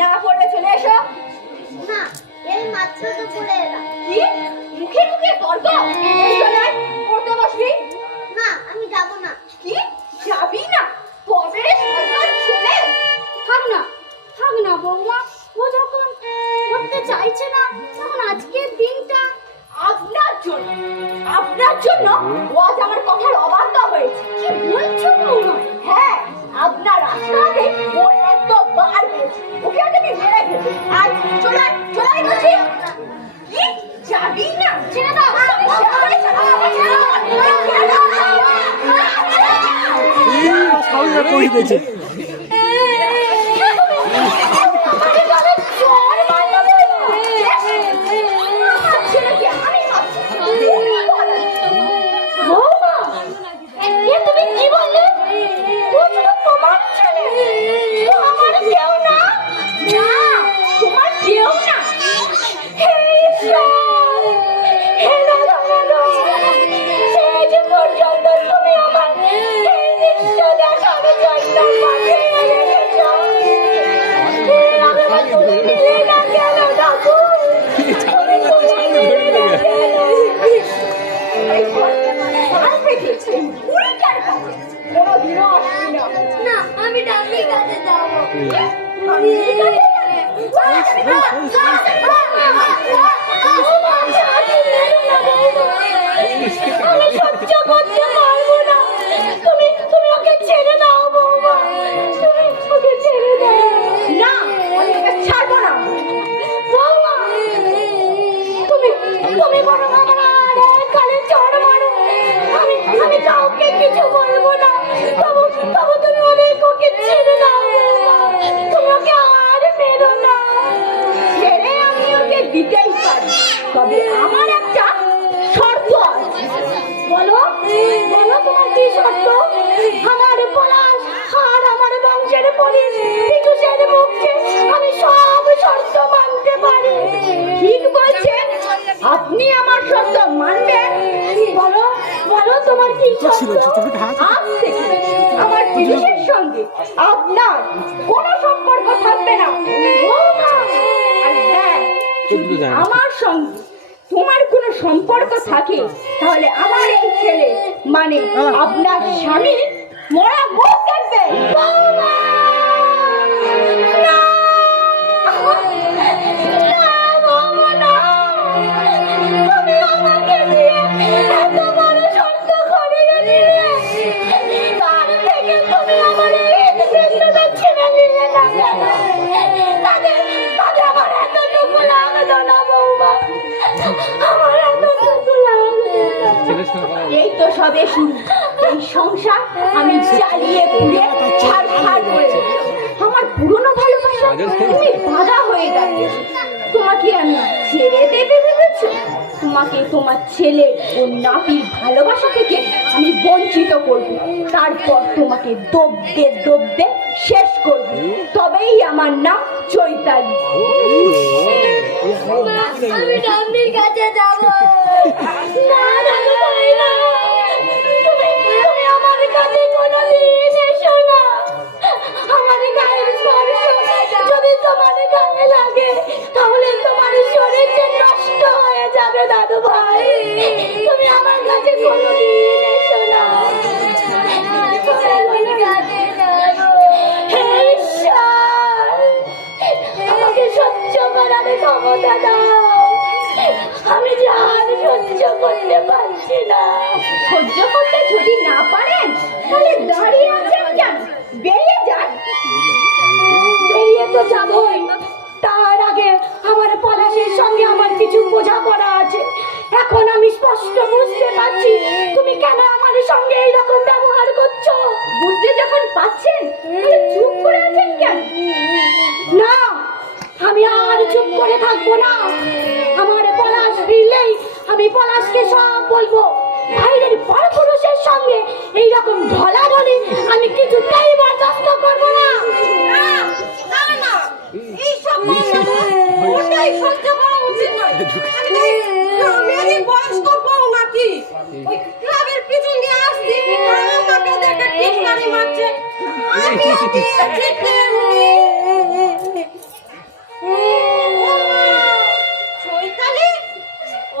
না পড়বে, চলে এসো। না, এই মাত্র তো পড়ে এলাম। কি মুখে মুখে তর্ক? পড়তে বসবি না, আমি যাব না। কি যাবি না? তবে ছেলে থাক না, থাক না বৌমা। ও যখন পড়তে চাইছে না, তখন আজকের দিনটা আপনার জন্য, আপনার জন্য ও আজ আমার কথার অবাধ্য হয়েছে। কি বলছো বৌমা? হ্যাঁ, আপনার রাস্তাতে ও এতবার গেছে, ওকে আজ আমি মেরে ফেলবো। আজ চলাই চলাই বলছি। কি যাবি না? ছেড়ে দাও, কই দিয়েছে তুমি কি বললে? তোমার ছেলে, আমার কেউ না। না, তোমার কেউ না। তুমি আমার এই দৃশ্য দেখাবে জন্য পাঠিয়ে রেখেছো। তুমি মিলে না গেল ঠাকুর, তুমি মিলে না গেল। না, আমি ডাক্তারের কাছে যাবো। আমি সহ্য করতে পারবো না। তুমি ওকে ছেড়ে দাও বৌমা, তুমি ওকে ছেড়ে দাও। না, আমি ওকে ছাড়বো না। বৌমা, তুমি বরং আমার কানে চড় মারো। আমি কাউকে কিছু বলবো না। তবু তুমি ওকে ছেড়ে দাও বৌমা। তুমি ওকে আর মেরো না। ছেড়ে আমি ওকে দিতেই পারি, তবে আমার একটা শর্ত আছে। বলো বলো, তোমার কি শর্ত? আমার পলাশ আর আমার বংশের পরিশ বিদুষের মুখে আমি সব শর্ত মানতে পারি। ঠিক বলছেন, আপনি আমার শর্ত মানবেন? বলো বলো, তোমার কি শর্ত? আজ থেকে আমার বিদেশের সঙ্গে আপনার কোনো সম্পর্ক থাকবে না। আর হ্যাঁ, যদি আমার সঙ্গে তোমার কোনো সম্পর্ক থাকে, তাহলে আমার এই ছেলে মানে আপনার স্বামী মরা মুখ দেখবে। তুমি আমাকে দিয়ে এত বড় শর্ত করে দিলে, তার থেকে তুমি আমার পেটটা ছেড়ে নিলে না কেন? তাদের আমার এতটুকু লাগতো না বৌমা, আমার এতটুকু লাগতো না। এই তো সবে শুরু। এই সংসার আমি চালিয়ে পুড়ে ছাড় করে দেব। আমার পুরনো ভালোবাসা তুমি বাধা হয়ে দাঁড়িয়েছো। তোমাকে আমি ছেড়ে দেবে ভেবেছো? তোমাকে তোমার ছেলে ও নাতির ভালোবাসা থেকে আমি বঞ্চিত করব, তারপর তোমাকে দবদে শেষ করব। তবেই আমার নাম চৈতালি। আমি ডাম্বির কাছে যাবো। না দাদু ভাই, না, তুমি আমার কাছে কোনোদিন এসো না। আমার গায়ের স্পর্শ যদি তোমার গায়ে লাগে, তাহলে তোমার শরীর যে নষ্ট হয়ে যাবে দাদু ভাই। তুমি আমার কাছে কোনোদিন এসো না। হে ঈশ্বর, আমাকে সহ্য করার ক্ষমতা দাও। আমি যে আর সহ্য করতে পারছি না। সহ্য করতে যদি না পারেন, তাহলে দাঁড়িয়ে আছেন কেন? বেরিয়ে যান। বেরিয়ে তো যাবই, তার আগে আমার পলাশের সঙ্গে আমার কিছু বোঝাপড়া আছে। এখন আমি স্পষ্ট বুঝতে পারছি তুমি কেন আমার সঙ্গে এইরকম ব্যবহার করছো। বুঝতে যখন পাচ্ছেন, তাহলে চুপ করে আছেন কেন? না, আমি আর চুপ করে থাকবো না। আমার পলাশ ফিরলেই আমি পলাশকে সব বলবো। বাইরের পরপুরুষের সঙ্গে এইরকম ঢলাঢলি আমি কিছুতেই বরদাস্ত করবো না। এইসব ওটাই সহ্য করা উচিত নয়। গ্রামেরই বয়স্ক বউ নাকি ওই ক্লাবের পিছন দিয়ে আসছি, আমাকে দেখে ঠিক চৈতালি মারছে, আমি দিয়েছি তেমনি। চৈতালি,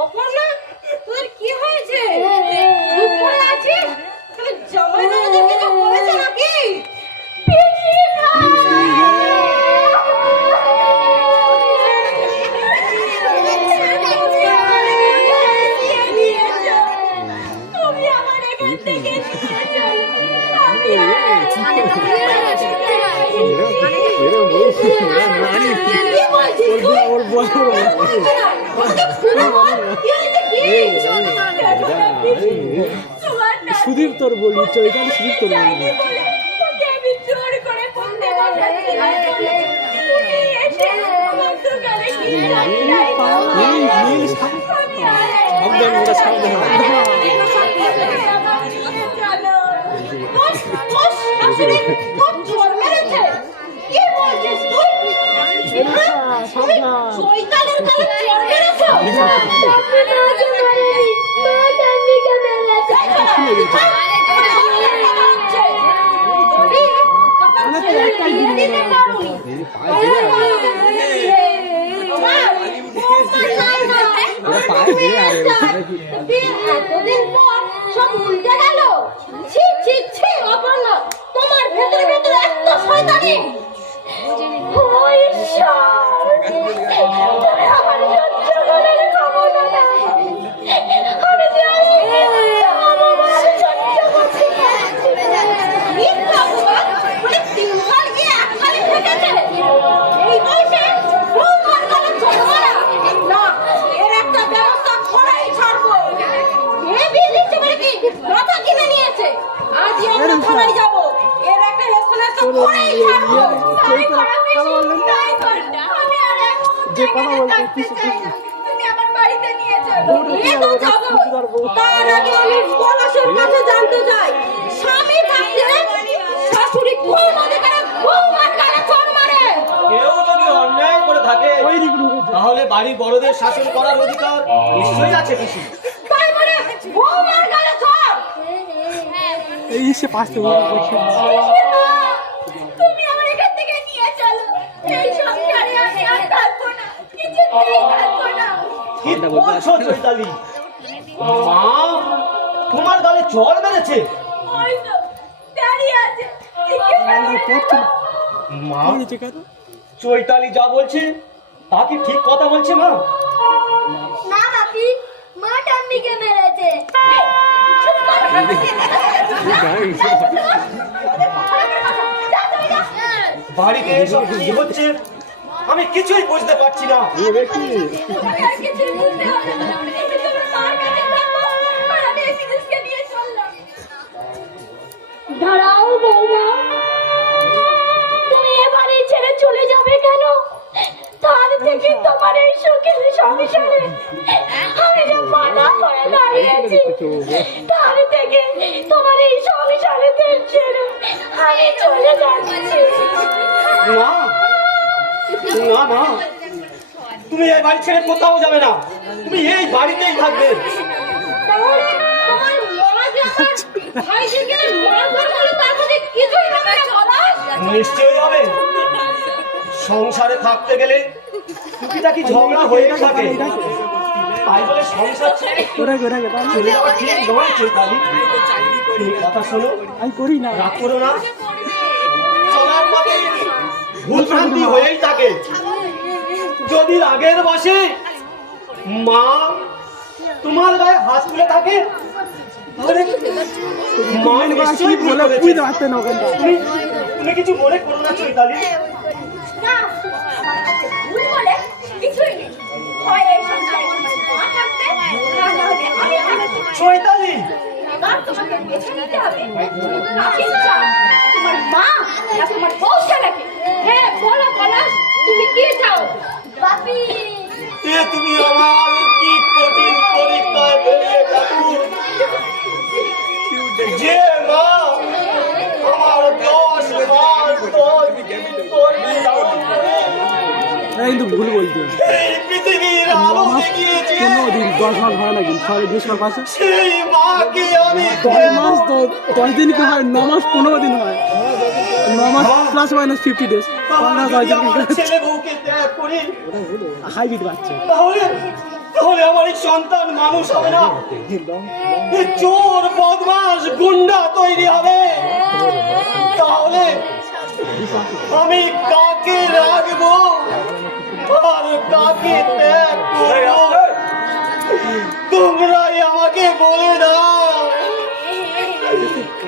অপর্ণা, তোর কি হয়েছে? চুপ করে আছিস? তোর জামাই তোদের কিছু বলেছে নাকি? তুমি আমার এখান থেকে নিয়ে চলো। আমি আর কি বলছিস তুই? ওর বল সুদীপ তোর বলবি, চৈতালি সুদীপ তোর বলবি। আমি জোর করে পড়তে বসাচ্ছিলাম, তুমি এসে আমার দোকানে কি সাবধান, ওটা সাবধান। চৈতালের গালে চড় মেরেছ? এতদিন পর সব উল্টে গেল। ছি ছি ছি অপর্ণা, তোমার ভেতরে ভেতরে এত শয়তানি। ও ঈশ্বর, তুমি আমার সহ্য করে ক্ষমতা দাও। আমি যে আমার সহ্য করছি না। মিথ্যা অপবাদ, বলে তিনবার গিয়ে একখানে থেকেছে। এই বয়সে বৌমার গলা চড় মারা? না, এর একটা ব্যবস্থা করাই ছাড়বো। এ বিয়ে দিচ্ছে বলে কি মাথা কিনে নিয়েছে? আজই আমরা থানায় যাবো, এর একটা হেস্তনেস্ত করেই ছাড়বো। তাই করা বেশি, তাই কর। আমি আর এক যে কথা বলতে থাকতে চাই না। তুমি আমার বাড়িতে নিয়ে চলো। নিয়ে তো যাবো। তার আগে আমি পলাশের কাছে জানতে চাই, স্বামী থাকতে শাশুড়ি কোন অধিকারে বৌমার গালে চড় মারে? কেউ যদি অন্যায় করে থাকে তাহলে বাড়ির বড়দের শাসন করার অধিকার নিশ্চয়ই আছে পিসি। তাই বলে বৌমার গালে চড়? এই সে পাশে তুমি আমার এখান থেকে নিয়ে চলো। এই সংসারে আমি আর থাকবো না, কিছুতেই থাকবো না। কি বলছো চৈতালি? মা তোমার গালে চড় মেরেছে? ওই তো দাঁড়িয়ে আছে, মা চৈতালি যা বলছে তা কি ঠিক কথা বলছে মা? না বাপি, মা ঠাম্মিকে মেরেছে। বাড়িতে এসব কি হচ্ছে আমি কিছুই বুঝতে পারছি না। আমি আর কিছুই বুঝতে পারছি না। তুমি তোমার মার কাছে থাকো, আর আমি এই বিদেশকে নিয়ে চললাম। দাঁড়াও বৌমা, তুমি এবারে ছেড়ে চলে যাবে কেন? তার থেকে তোমার এই সুখের সংসারে আমি যে মানা করে দাঁড়িয়েছি, তার থেকে তোমার এই সংসারে ছেড়ে আমি চলে যাচ্ছি। না না না, তুমি এই বাড়ি ছেড়ে কোথাও যাবে না, তুমি এই বাড়িতেই থাকবে। তাহলে আমার মা যে আমার ভাইজিকে মারধর করে তার মধ্যে কিছুই হবে না পলাশ? নিশ্চয়ই হবে। সংসারে থাকতে গেলে টুকিটাকি ঝগড়া হয়ে থাকে, তাই বলে সংসার ছেড়ে চলে যাওয়া ঠিক নয় চৈতালি। তুমি কথা শোনো, আমি করি না। রাগ করো না। চলার পথে ভুল ভ্রান্তি হয়েই থাকে। যদি রাগের বসে মা তোমার গায়ে হাত তুলে থাকে তাহলে মা নিশ্চয়ই ভুল করেছে। তুমি কিছু মনে করো না চৈতালি। না, আমার কাছে ভুল বলে কিছুই নেই। হয় এই সংসারে মা থাকবে, না হলে আমি থাকবো। চৈতালি এবার তোমাকে বেছে নিতে হবে। তুমি কাকে চাও? তোমার মা না তোমার বউকে নাকি? হ্যাঁ বলো পলাশ, তুমি কি চাও? বাপি, এ তুমি আমার কি কঠিন পরীক্ষায় ফেলিয়ে কাটু। যে মা আমার 10 মাস কিন্তু ভুল বলতে এই পৃথিবীর আলো দেখিয়েছে 15 দিন 10 মাস হয় না কিন্তু 20 মাস পাশে সেই মাকে আমি 10 মাস 10 দিন কি হয় 9 মাস 15 দিন হয় 9 মাস প্লাস মাইনাস 50 ডেজ 15 দিন আমার ছেলে বউকে ত্যাগ করি হাইব্রিড বাচ্চা তাহলে তাহলে আমার এই সন্তান মানুষ হবে না এ চোর বদমাস গুন্ডা তৈরি হবে তাহলে আমি কাকে রাখবো আর কাকে ত্যাগ করবো তোমরাই আমাকে বলে দাও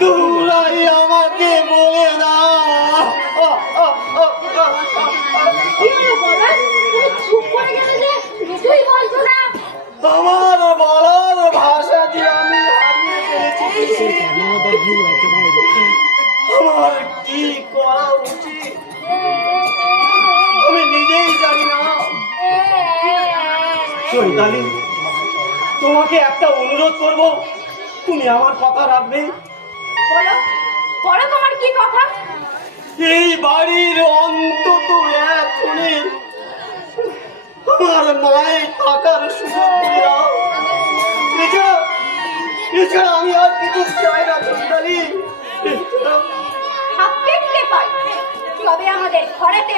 তোমরাই আমাকে বলে দাও কি হলো বাবা তুমি চুপ করে গেলে যে কিছুই বলছো না আমার বলার ভাষা দিয়ে আমি হারিয়ে ফেলেছি আমার কি করা উচিত আমি নিজেই জানি না চৈতালি তোমাকে একটা অনুরোধ করব তুমি আমার কথা রাখবে বলো বলো তোমার কি কথা এই বাড়ির অন্তত এক কোণে আমার মায়ের থাকার সুযোগ করে দাও এছাড়া আমি আর কিছু চাই না চৈতালি হাত দেখতে পাই তবে আমাদের ঘরেতে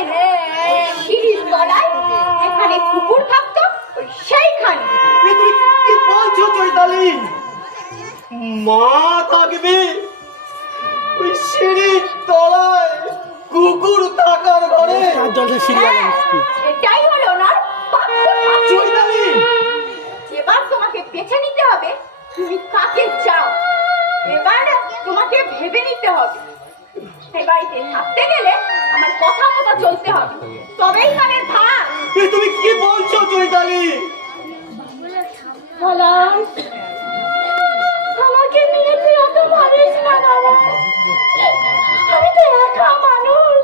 সিঁড়ির তলায় যেখানে কুকুর থাকতো ওই সেইখানে তুমি কি বলছো চৈতালি মা থাকবে ওই সিঁড়ির তলায় কুকুর থাকার ঘরে জলসা সিরিয়াল এটাই হলো না চৈতালি এবার তোমাকে বেছে নিতে হবে তুমি কাকে চাও এবার তোমাকে ভেবে নিতে হবে এই বাড়িতে থাকতে গেলে আমার কথা মতো চলতে হবে তবেই কানের ভাত তুমি কি বলছো চৈতালি বললাম আমাকে নিয়ে তুই অত ভাবিস না বাবা আমি তো একা মানুষ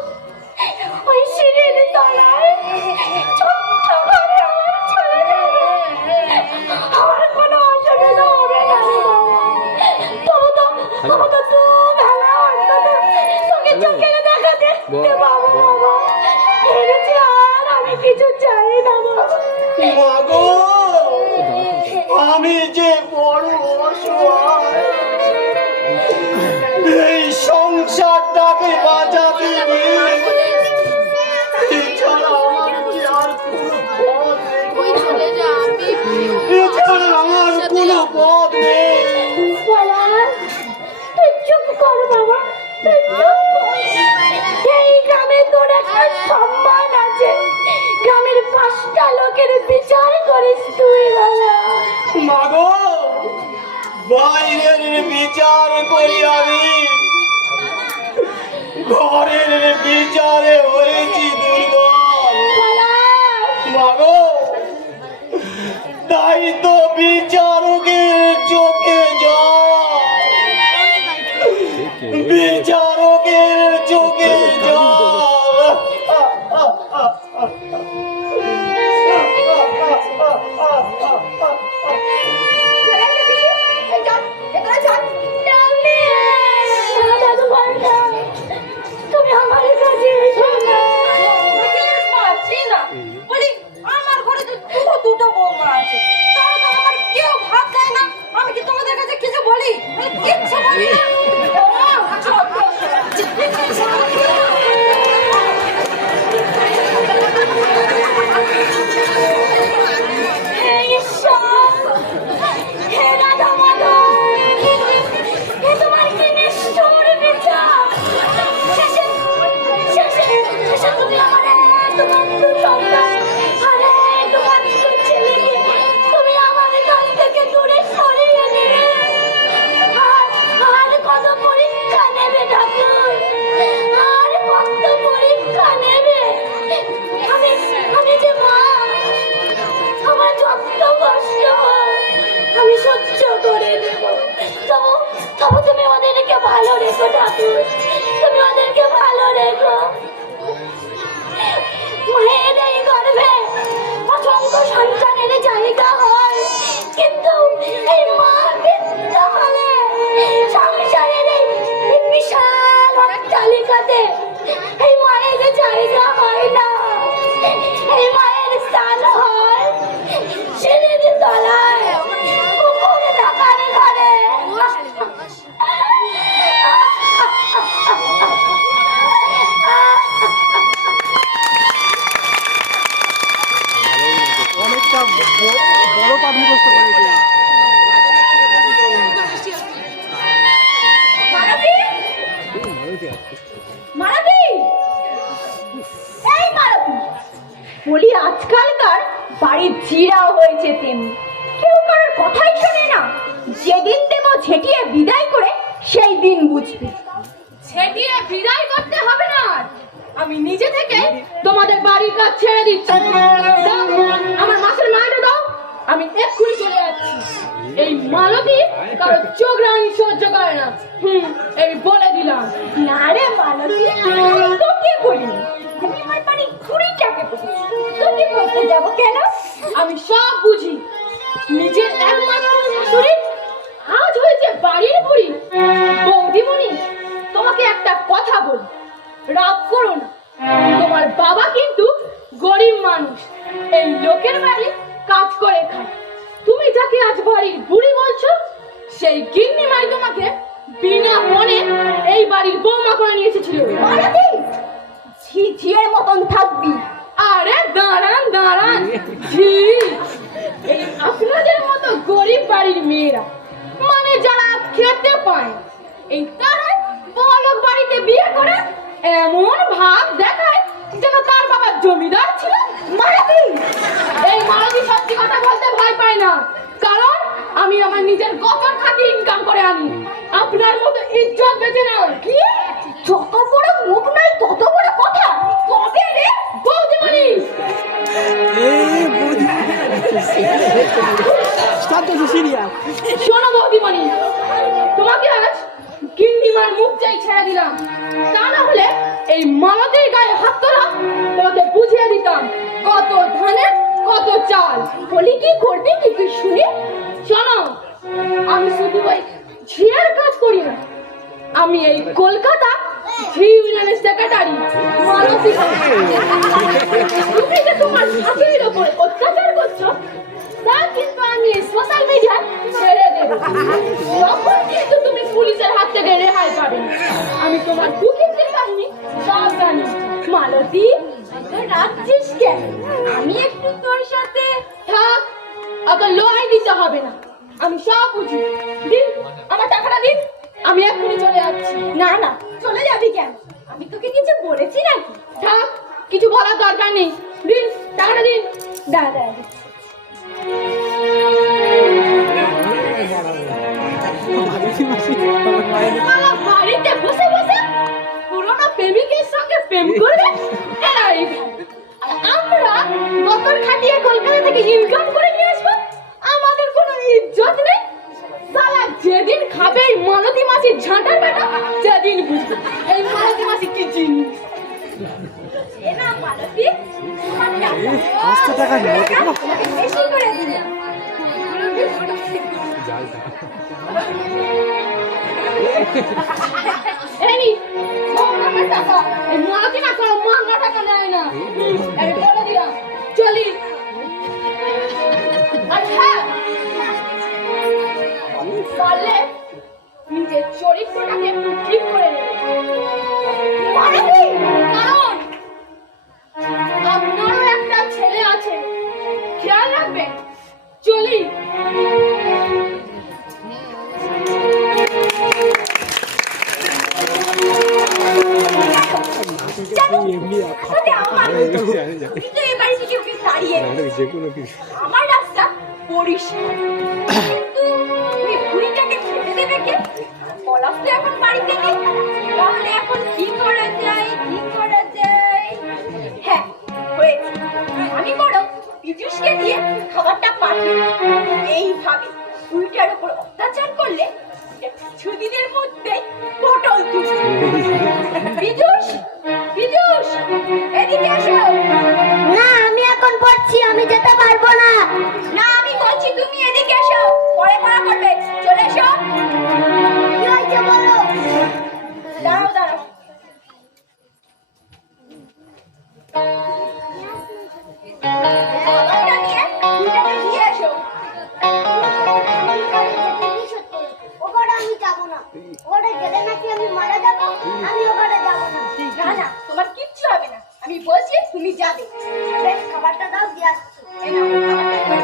ওই সিঁড়ির তলায় ছোট্ট ঘরে আমার ছেলে যাবে আমার কোনো অসুবিধা হবে না তবু তো ভালো অন্তত তোকে চোখে দেখা দেখতে পাবো বাবা এর চেয়ে আর আমি কিছু চাই না বাবা মাগো আমি যে বড় অসহায় এই সংসারটাকে বাঁচাতে গিয়ে এছাড়া আমার কি আর কোনো পথ নেই এছাড়া আমার কোনো পথ নেই বলা তুই চুপ কর বাবা তুই চুপ কর এই গ্রামে তোর একটা সম্মান আছে গ্রামের 5টা লোকের বিচার করিস তুই বাবা মাগো বাইরের বিচার করি আমি ঘরের বিচারে হয়েছি দুর্বল বলা মাগো তাই তো বিচারকের চোখে জল বিচারকের চোখে জল চলে এসে পিসি এই চল ভেতরে চল দাদু ভাইরা তুমি আমার কাছে এসো না পাচ্ছি না বলি আমার ঘরে তো দুটো বৌমা আছে তারা তো আমার কেউ ভাত দেয় না আমি কি তোমাদের কাছে কিছু বলি আমি কিচ্ছু বলি না হে ঈশ্বর হে রাধা মাধব হে তোমার কি নিষ্ঠুর বিচার শেষে শেষে শেষে তুমি আমার তোমার সন্তান আরে তোমার ছেলেকে তুমি আমার কাছ থেকে দূরে সরিয়ে দিলে আর কত পরীক্ষা নেবে ঠাকুর আর কত পরীক্ষা নেবে আমি যে মা আমার যত কষ্ট হয় আমি সহ্য করে নেব তবু তুমি ওদেরকে ভালো রেখো ঠাকুর তুমি ওদেরকে ভালো রেখো মায়ের এই গর্ভে অসংখ্য সন্তানের জায়গা হয় কিন্তু এই মা বৃদ্ধা হলে সংসারের এই বিশাল অট্টালিকাতে এই মায়ের জায়গা হয় না এই মায়ের স্থান হয় বড় পাঠ মুখস্থ করেছে। মালতী! এই মালতী! বলি আজকালকার বাড়ির জিরাও হয়েছে তেমনি, কেউ কারোর কথাই শোনে না। যেদিন দেব ঝেঁটিয়ে বিদায় করে সেই দিন বুঝবে। ছেটিয়ে বিদায় করতে হবে না, আমি নিজে থেকে তোমাদের বাড়ির কাজ ছেড়ে দিচ্ছি। দাও, আমার মাসের মাইনে দাও, আমি এক্ষুনি চলে যাচ্ছি। এই মালতী কারো চোখ রাঙানি সহ্য করে না। এই বলে দিলাম। না রে মালতী, তোকে বলিনি, আমি আমার বাড়ির খুঁড়িটাকে বলেছি। তোকে বলতে যাবো কেন? আমি সব বুঝি। নিজের একমাত্র শাশুড়ি আজ হয়েছে বাড়ির বুড়ি। বৌদিমণি, তোমাকে একটা কথা বলি, রাগ করো না। তোমার বাবা কিন্তু গরিব মানুষ, এই লোকের বাড়ি কাজ করে খায়। তুমি যাকে আজ বাড়ির বুড়ি বলছো, সেই গিন্নিমাই তোমাকে বিনা মনে এই বাড়ির বৌমা করে নিয়ে এসেছিল। মালতী, ঝিঝিয়ের মতন থাকবি। আরে দাঁড়ান দাঁড়ান, ঝি, এই আপনাদের মতো গরিব বাড়ির মেয়েরা, মানে যারা খেতে পায়, এই তারাই বড়লোক বাড়িতে বিয়ে করে এমন ভাব দেখায় যেন তার বাবা জমিদার ছিল। মালতী! এই মালতী সত্যি কথা বলতে ভয় পায় না, কারণ আমি আমার নিজের গতর খাটিয়ে ইনকাম করে আনি। আপনার মতো ইজ্জত বেঁচে না। কি? যত বড় মুখ নয় তত বড় কথা। কবে রে? বৌদিমণি, স্টার্ট করছে সিরিয়াল। শোনো বৌদিমণি, তোমাকে আজ গিন্নিমার মুখ চাই ছেড়ে দিলাম, তা না হলে এই মালতীর গায়ে হাত তোলা তোমাকে বুঝিয়ে দিতাম কত ধানের কত চাল। বলি কি করবি কি তুই শুনে? শোনো, আমি শুধু ওই ঝিয়ের কাজ করি না, আমি এই কলকাতা ঝি ইউনিয়নের সেক্রেটারি মালতী। তুমি যে তোমার শাশুড়ির ওপর অত্যাচার করছো, তা কিন্তু আমি এই সোশ্যাল মিডিয়ায় ছেড়ে দেবো। তখন কিন্তু তুমি পুলিশের হাত থেকে রেহাই পাবে না। আমি তোমার দুঃখের কাহিনী সব জানি। মালতী, তো রাখছিস কেন? আমি একটু তোর সাথে। থাক, অত লোহাই দিতে হবে না, আমি সব বুঝি। দিন, আমার টাকাটা দিন, আমি এক্ষুনি চলে যাচ্ছি। না না, চলে যাবি কেন? আমি তোকে কিছু বলেছি নাকি? থাক, কিছু বলার দরকার নেই। দিন, টাকাটা দিন। দাদা, আমার বাড়িতে বসে বসে পুরোনো প্রেমিকের সঙ্গে প্রেম করবে, এরাই ভালো। আর আমরা গতর খাটিয়ে কলকাতা থেকে ইনকাম করে নিয়ে আসবো, আমাদের কোনো ইজ্জত নেই। সালা যেদিন খাবে এই মালতী মাসির ঝাঁটার বেটা, সেদিন বুঝবে এই মালতী মাসি কি জিনিস। এ না মালতী, তোমার টাকা। 500 টাকা নিয়ে বেশি করে দিলাম। এই নি, আমার টাকা। এই মালতী না কোনো মাঙ্গা টাকা নেয় না। এই বলে দিলাম, চলি। আচ্ছা, পারলে নিজের চরিত্রটাকে একটু ঠিক করে নেবে। মালতী! কারণ আপনারও একটা ছেলে আছে, খেয়াল রাখবেন। চলি। এমনি ওটা আমার। তুই তো এই বাড়ি থেকে ওকে তাড়িয়ে দিস। আমার রাস্তা পরিষ্কার, কিন্তু ওই বুড়িটাকে খেতে দেবে কে? পলাশ তো এখন বাড়িতে নেই, তাহলে এখন কি করা যায়? কি করা যায়? হ্যাঁ, হয়েছে। আমি বরং পীযূষকে দিয়ে খাবারটা পাঠিয়ে দিই। এইভাবে বুড়িটার উপর অত্যাচার করলে কিছুদিনের মধ্যে পটল তুলবে। পীযূষ, পীযূষ, এদিকে এসো। না, আমি এখন পড়ছি, আমি যেতে পারবো না। না, আমি বলছি তুমি এদিকে এসো, পরে পড়া করবে। চলে এসো। কি হয়েছে বলো? দাঁড়াও দাঁড়াও। খাবারটা নিয়ে দুটাকে দিয়ে এসো। ওখানে আমি যাবো না, ওখানে গেলে নাকি আমি মারা যাবো, আমি ওখানে যাবো না। না না, তোমার কিচ্ছু হবে না, আমি বলছি তুমি যাবে। বেশ, খাবারটা দাও, দিয়ে আসছি। এই নাও, খাবারটা নিয়ে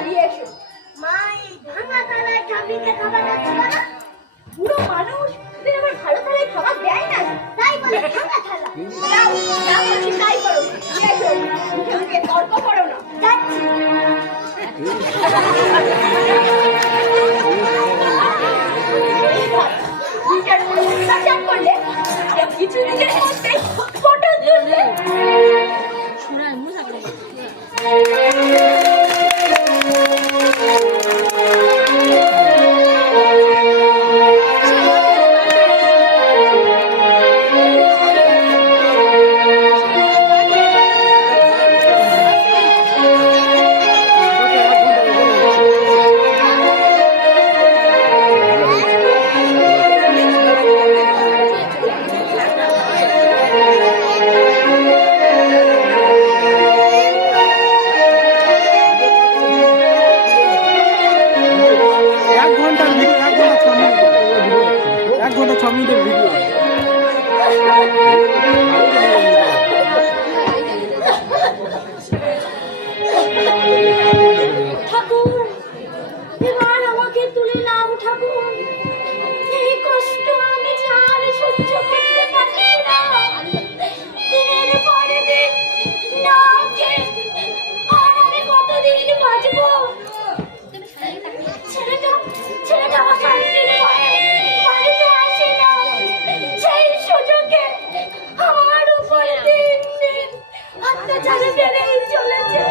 বেড়েই চলেছে।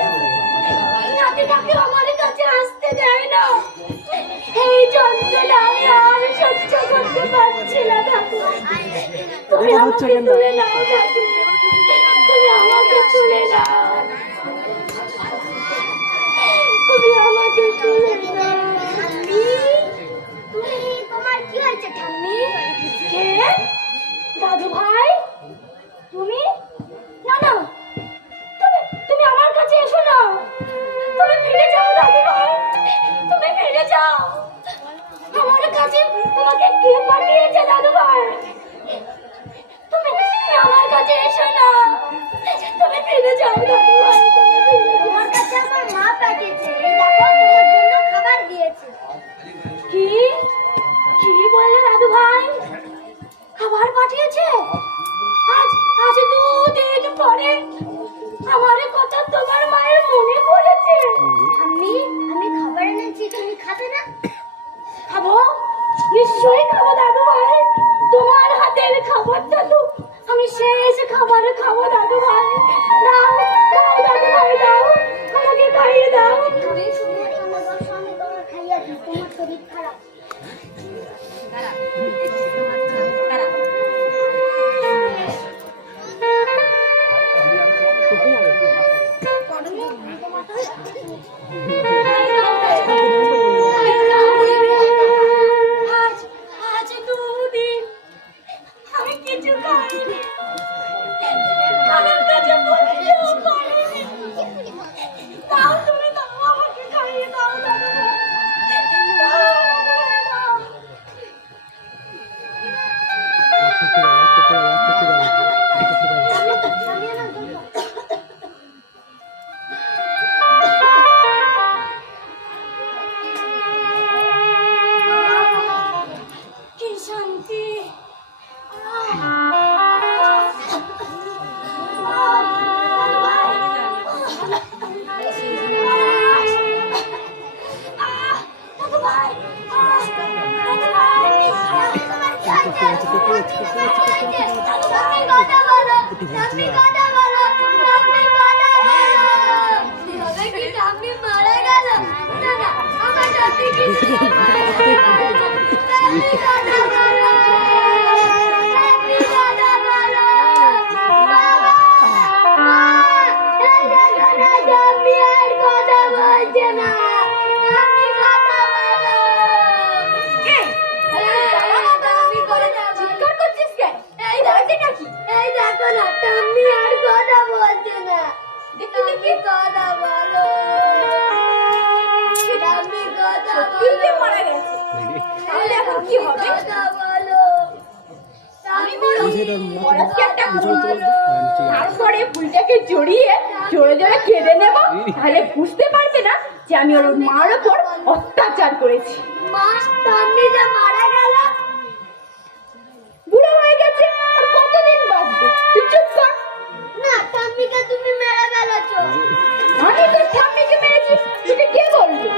নাতিটাকে আমার কাছে আসতে দেয় না। এই যন্ত্রণা আমি আর সহ্য করতে পারছি না ঠাকুর। তুমি আমাকে তুলে নাও ঠাকুর, তুমি আমাকে তুলে নাও, তুমি আমাকে তুলে নাও। তুমি তোমার কি হয়েছে ঠাম্মি? কে? দাদু ভাই? তুমি? না না, তুমি তুমি আমার কাছে এসো না। তুমি ফিরে যাও দাদু ভাই, তুমি ফিরে যাও। আমার কাছে তোমাকে কে পাঠিয়েছে দাদু ভাই? তুমি আমার কাছে এসো না, তুমি ফিরে যাও দাদু ভাই। তোমার কাছে আমার মা পাঠিয়েছে, এই দেখো তোমার জন্য খাবার দিয়েছে। কি কি বললে দাদু ভাই? খাবার পাঠিয়েছে? আজ আজ 2 দিন পরে আমার কথা তোমার মায়ের মনে পড়েছে। আমি খাবার এনেছি, তুমি খাবে না? খাবো, নিশ্চয়ই খাবো দাদু ভাই। তোমার হাতের খাবারটা তো আমি শেষ খাবার খাবো দাদু ভাই। দাও দাও দাদু ভাই, দাও আমাকে খাইয়ে দাও। তুমি শুনে আমার সঙ্গে তোমার খাইয়ে দিই, তোমার শরীর খারাপ। আজ 2 দিন আমি কিছু খাইনি, কারোর কাছে বলতেও পারিনি। দাও তুমি, দাও আমাকে খাইয়ে দাও দাদু ভাই। দাও আমাকে দাও। কি শান্তি। তারপরে ফুলটাকে জড়িয়ে জোরে জোরে কেঁদে নেব, তাহলে বুঝতে পারবে না যে আমি ওর মার উপর অত্যাচার করেছি। মারা গেল, বুড়ো হয়ে গেছে, আর কতদিন বাঁচবে? তুই চুপ কর না। ঠাম্মিকে তুমি মেরে ফেলেছো। আমি তো ঠাম্মিকে মেরেছি, তুমি কে বলছো?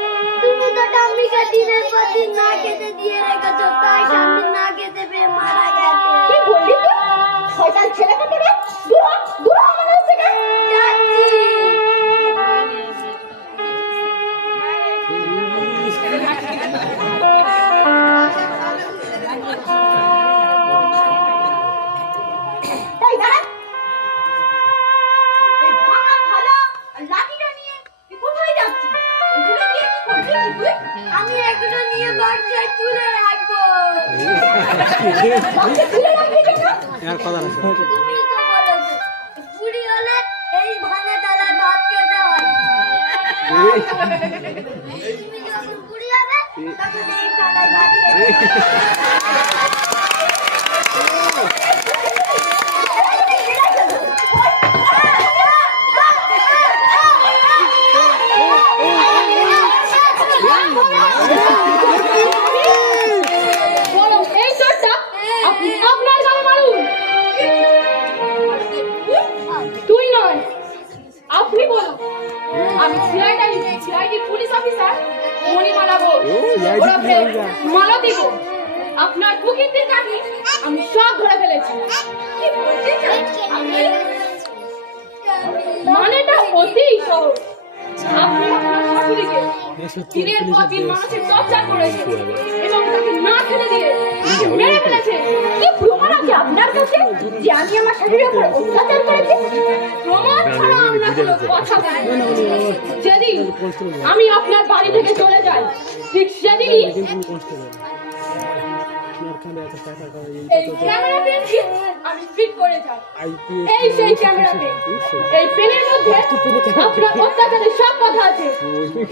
তুমি তো ঠাম্মিকে দিনের পর দিন না খেতে দিয়ে রেখেছো, তাই ঠাম্মি না খেতে পেয়ে মারা গেছে। কি বললি তুই? শয়তান ছেলে কাটে রে, দূর হ, দূর হ আমার কাছ থেকে। যাচ্ছি। এই দাঁড়া, এই ভাঙা থালা আর লাঠিটা নিয়ে তুই কোথায় যাচ্ছিস? এগুলো দিয়ে কি করবি তুই? আমি এগুলো নিয়ে বাক্সে তুলে রাখবো। বাক্সে তুলে রাখবি কেন? তুমি তো বলেছো বুড়ি হলে এই ভাঙা থালায় ভাত খেতে হয়। তুমি যখন বুড়ি হবে তখন এই থালায় ভাত খেতে আপনার প্রকৃতির কাহিনী আমি সব ধরে ফেলেছি। কি বলতে চাচ্ছেন? মানেটা অতি সহজ। আপনি আপনার শাশুড়িকে দিনের পর দিন মানসিক টর্চার করেছেন এবং তাকে না খেতে দিয়ে তাকে মেরে ফেলেছেন। কি প্রমাণ আছে আপনার কাছে যে আমি আমার শাশুড়ির উপর অত্যাচার করেছি? প্রমাণ ছাড়া আমরা কোনো কথা বলি না। যেদিন আমি আপনার বাড়ি থেকে চলে যাই, ঠিক সেদিনই এই ক্যামেরাতে আমি ফিট করে যাই। এই সেই ক্যামেরাতে, এই পেনের মধ্যে আপনার অত্যাচারের সব কথা আছে।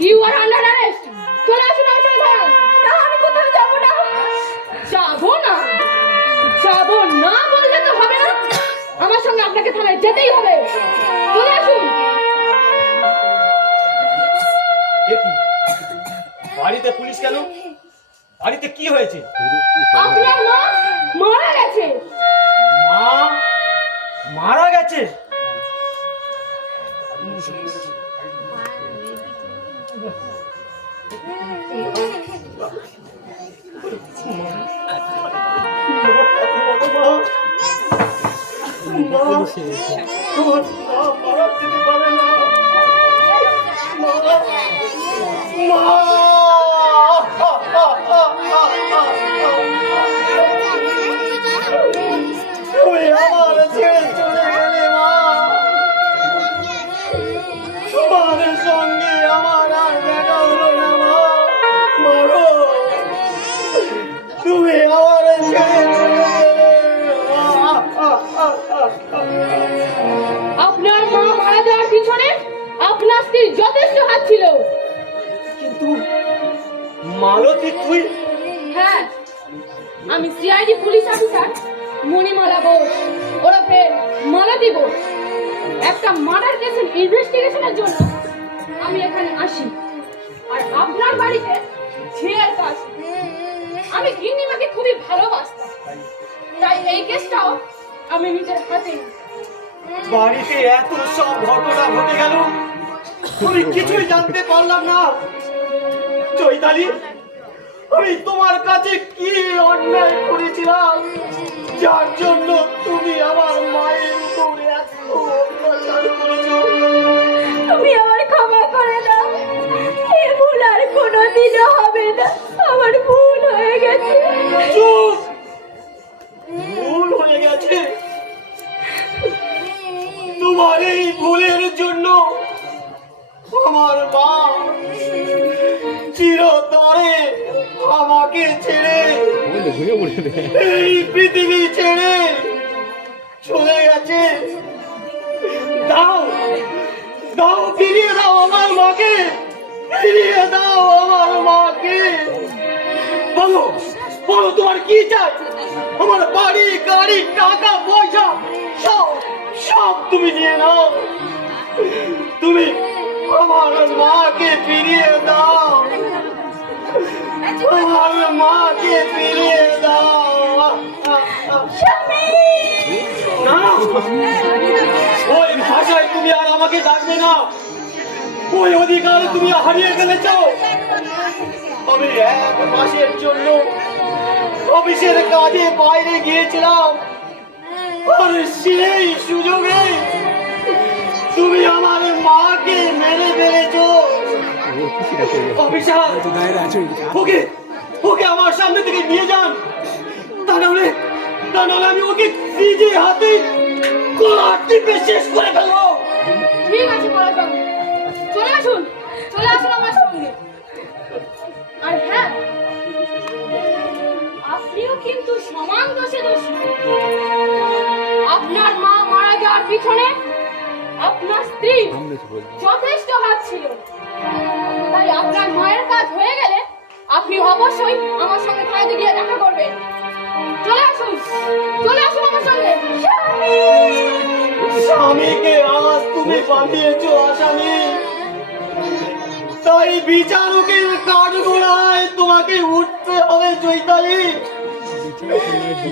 You are under arrest. চলে আসুন আমার সঙ্গে থানায়। না, আমি কোথাও যাবো না। যাবো না, যাবো না বললে তো হবে না। আমার সঙ্গে আপনাকে থানায় যেতেই হবে। চলে আসুন। এ কি? বাড়িতে পুলিশ কেন? বাড়িতে কি হয়েছে? আপনার মা মারা গেছে। মা মারা গেছে? তুমি আমার ছেড়ে চলে গেলে মা, তোমার সঙ্গে আমার আর দেখা হলো না মা। মাগো, তুমি আমার ছেড়ে চলে গেলে মা। আপনার মা মারা যাওয়ার পিছনে আপনার স্ত্রীর যথেষ্ট হাত ছিল। কিন্তু মালতী তুই? হ্যাঁ, আমি CID police officer Manimala Bose ওরফে মালতী বোস। একটা মার্ডার কেসের ইনভেস্টিগেশনের জন্য আমি এখানে আসি। আর আপনার বাড়িতে ঝিয়ের কাজ। আমি গিন্নিমাকে খুবই ভালোবাসতাম, তাই এই কেসটাও আমি নিজের হাতে নিই। বাড়িতে এত সব ঘটনা ঘটে গেল, তুমি কিছুই জানতে পারলাম না। চৈতালি, আমি তোমার কাছে কি অন্যায় করেছিলাম যার জন্য তুমি আমার মায়ের উপর এত অত্যাচার করেছো? তুমি আমার ক্ষমা করে দাও। এই ভুল আর কোনোদিনও হবে না। আমার ভুল হয়ে গেছে। চুপ! ভুল হয়ে গেছে? তোমার এই ভুলের জন্য আমার মা চিরতরে আমাকে ছেড়ে এই পৃথিবী ছেড়ে চলে গেছে। দাও, দাও, ফিরিয়ে দাও আমার মাকে, ফিরিয়ে দাও আমার মাকে। বলো, বলো তোমার কি চাই? আমার বাড়ি, গাড়ি, টাকা, পয়সা সব সব তুমি নিয়ে নাও। তুমি আমার মাকে ফিরিয়ে দাও, আমার মাকে ফিরিয়ে দাও। না, ওই ভাষায় তুমি আর আমাকে ডাকবে না। ওই অধিকার তুমি হারিয়ে ফেলেছ। আমি 1 মাসের জন্য অফিসের কাজে বাইরে গিয়েছিলাম, আর সেই সুযোগে তুমি আমার মাকে মেরে ফেলেছ। অফিসার, ওকে ওকে আমার সামনে থেকে নিয়ে যান। তা নাহলে আমি ওকে নিজে হাতে গলা টিপে শেষ করে ফেলবো। ঠিক আছে পলাশবাবু, চলে আসুন, চলে আসুন আমার সঙ্গে। আর হ্যাঁ, আপনিও কিন্তু সমান দোষে দোষী। আপনার মা মারা যাওয়ার পিছনে আপনার স্ত্রী যথেষ্ট হাত ছিল। তাই আপনার মায়ের কাজ হয়ে গেলে আপনি অবশ্যই আমার সঙ্গে থানাতে গিয়ে দেখা করবেন। চলে আসুন, চলে আসুন আমার সঙ্গে। স্বামীকে আজ তুমি বানিয়েছো আসামি, তাই বিচারকের কাঠগোড়ায় তোমাকে উঠতে হবে চৈতালি।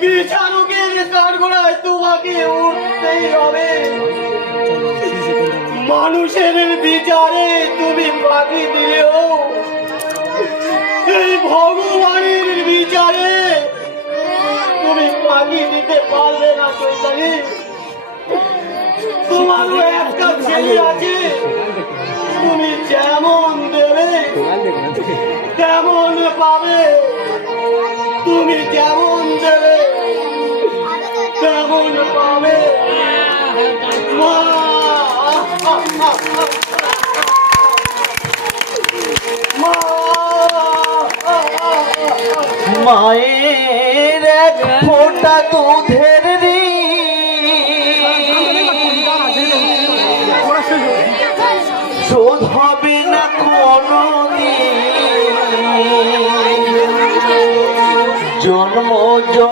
বিচারকের কাঠগোড়ায় তোমাকে উঠতেই হবে। মানুষের বিচারে তুমি ফাঁকি দিলেও এই ভগবানের বিচারে তুমি ফাঁকি দিতে পারবে না চৈতালি। তোমারও একটা ছেলে আছে, মায়ের এক ফোঁটা দুধের শোধ হবে না কোনো দিন জন্ম